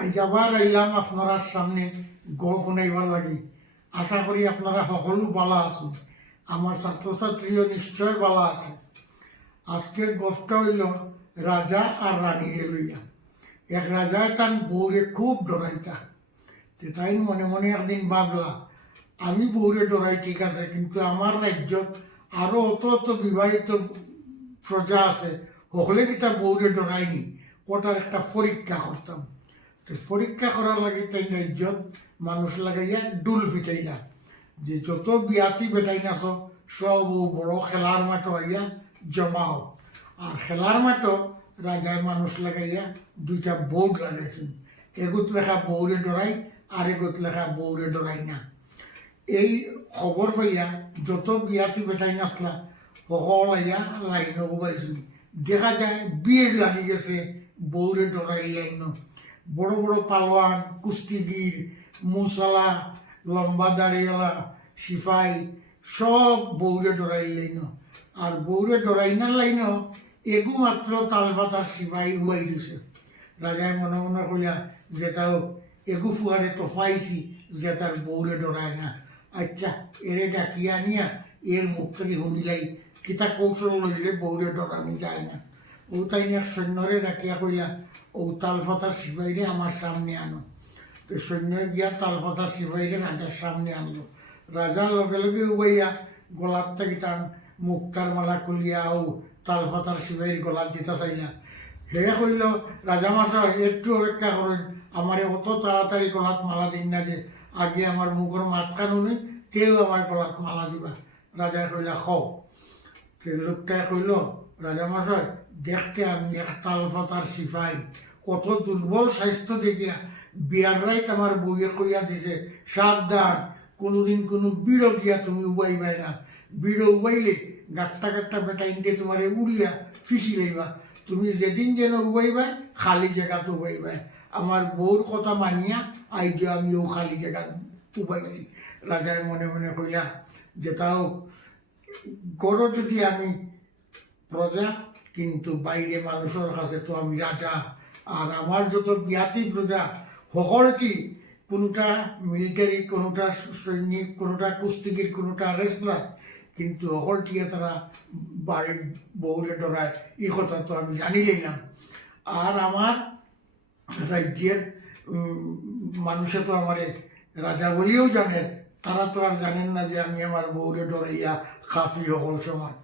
আজ আবার আইলাম আপনার সামনে গপ শুনাইবার লাগি। আশা করি আপনারা সকলো বালা আছেন, আমার ছাত্রছাত্রীও নিশ্চয় বালা আছে। আজকের গপটা হইল রাজা আর রানীরে লইয়া। এক রাজায় তার বউরে খুব ডরাইতা। তাই মনে মনে একদিন ভাবলা, আমি বউরে ডরাই ঠিক আছে, কিন্তু আমার রাজ্যত আরো অত অত বিবাহিত প্রজা আছে, সকলে কি তার বউরে ডরাইনি, ওটার একটা পরীক্ষা করতাম। তো পরীক্ষা করার লাগে তাই রাজ্যত মানুষ লাগাইয়া ডুল ফিটাইলা, যে যত বিয়াতি বেটাই নাচ সব বড় খেলার মাঠও আইয়া জমাও। আর খেলার মাঠও রাজায় মানুষ লাগাইয়া দুইটা বোর্ড লাগাইছেন, এগুত লেখা বউরে ডরাই আর এগুত লেখা বউরে ডরাই না। এই খবর পাইয়া যত বিয়াতি বেটাই নাচলা সকল আইয়া লাইন উবাইছিল। দেখা যায় বিয়ে লাগি গেছে বউরে ডরাই লাইন। বড় বড় পালোয়ান, কুস্তিগির, মুসালা, লম্বা দাড়িওয়ালা, সিপাই সব বউরে ডরাই লাইন। আর বউরে ডরাই না লাইন এগু মাত্র তালপাতার সিপাই হুয়াই দিছে। রাজায় মনে মনে কইলা, যেটাও এগু ফুয়ারে তো পাইছি যে তার বউরে ডরায় না। আচ্ছা, এরে ডাকিয়া নিয়া এর মুখ থেকে শুনিলাই কিতা কৌশল লইলে বউরে ডরানি যায় না। ও তাই নিয়ে সৈন্যরে ডাকিয়া কইলা, ও তালপাতার সিপাহীরে আমার সামনে আনো। তো সৈন্য গিয়া তালপাতার সিপাহীরে রাজার সামনে আনলো। রাজার লগে লগে উবাইয়া গলার থেকে তার মুক্তার মালা খুলিয়া ও তালপাতার সিপাহীর গলার দিতে চাইলা। হে কইল, রাজামশাই একটু অপেক্ষা করেন, আমারে অত তাড়াতাড়ি গলাত মালা দিন না, যে আগে আমার মুখের মাঝখান উনি তেও আমার গলাত মালা দিবা। রাজায় কইলা, খাও। লোকটায় কইল, রাজামশাই দেখতে আমি এক তালপাতার সিপাহী, কত দুর্বল স্বাস্থ্য দেখিয়া বিয়ার রাইত আমার বইয়ে কইয়া দিছে, সাবধান, কোনোদিন কোনো বিড়ো গিয়া তুমি উবাইবাই না। বিড়ো উবাইলে গাট্টা গাট্টা বেটা ইন্দে তোমারে উড়িয়া ফিসি লইবা। তুমি যেদিন যেন উবাইবাই খালি জায়গাতে উবাইবাই। আমার বউর কথা মানিয়া আইজ আমিও খালি জায়গা উবাইছি। রাজায় মনে মনে কইলা, যেটাও গড় যদি আমি প্রজা, কিন্তু বাইরে মানুষের কাছে তো আমি রাজা। আর আমার যত বিয়াতি প্রজা সকলটি, কোনোটা মিলিটারি, কোনোটা সৈনিক, কোনোটা কুস্তিগির, কোনোটা রেসলার, কিন্তু সকলটিকে তারা বাড়ির বউরে ডরায়, এই কথা তো আমি জানি লইলাম। আর আমার রাজ্যের মানুষে তো আমারে রাজা বলিও জানেন, তারা তো আর জানেন না যে আমি আমার বউরে ডরাইয়া খাফি সকল সময়।